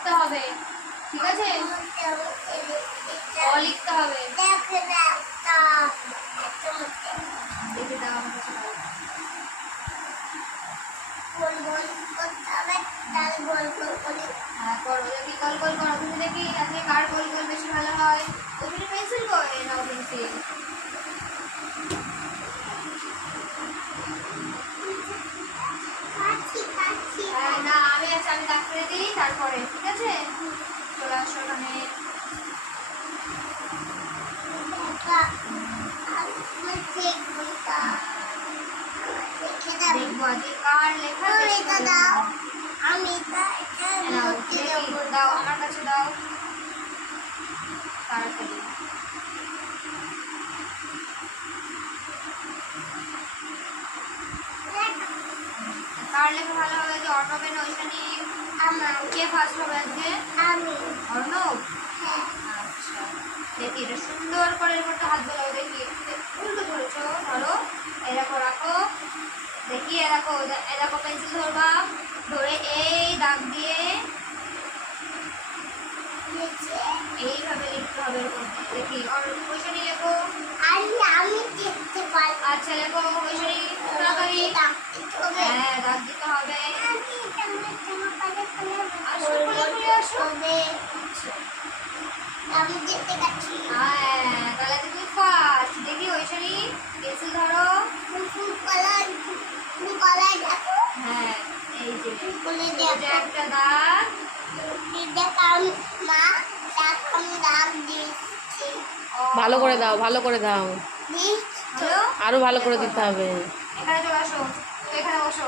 লিখতে হবে, ঠিক আছে? অ লিখতে হবে। দেখে দাও আমার কাছে দাও। হ্যাঁ করো, দেখি গোল গোল করো। তুমি দেখি আজকে কার গোল গোল বেশি ভালো হয়। তুমি পেন্সিল কই? নাও পেন্সিল। হ্যাঁ না আমি দাগ করে দিই তারপরে, ঠিক আছে? চলে আসো ওখানে। দেখবো আজকে কার লেখা বেশি ভালো হয়। নাও দেখি, দাও আমার কাছে দাও তাড়াতাড়ি। কার লেখা ভালো হবে? যে অর্ণবে না ঐশানী? কে ফার্স্ট হবে আজকে? অর্ণব। আচ্ছা দেখি এটা সুন্দর করে করতে হাত বোলাও। দেখি উল্টো ধরেছো, ধরো এরকম রাখো। দেখি এরকম পেন্সিল ধরবা, ধরে এই দাগ দিয়ে এইভাবে লিখতে হবে এরকম। দেখি ঐশানী লেখো। আচ্ছা লেখো ঐশানী তাড়াতাড়ি। হ্যাঁ দাগ দিতে হবে। আসো খুলে খুলে আসো। হ্যাঁ তাহলে তুমি ফার্স্ট। দেখি ঐশানী পেন্সিল ধরো। হ্যাঁ এই যে একটা দাগ। ভালো করে দাও, ভালো করে দাও, হলো? আরো ভালো করে দিতে হবে। এখানে চলে আসো, এখানে বসো।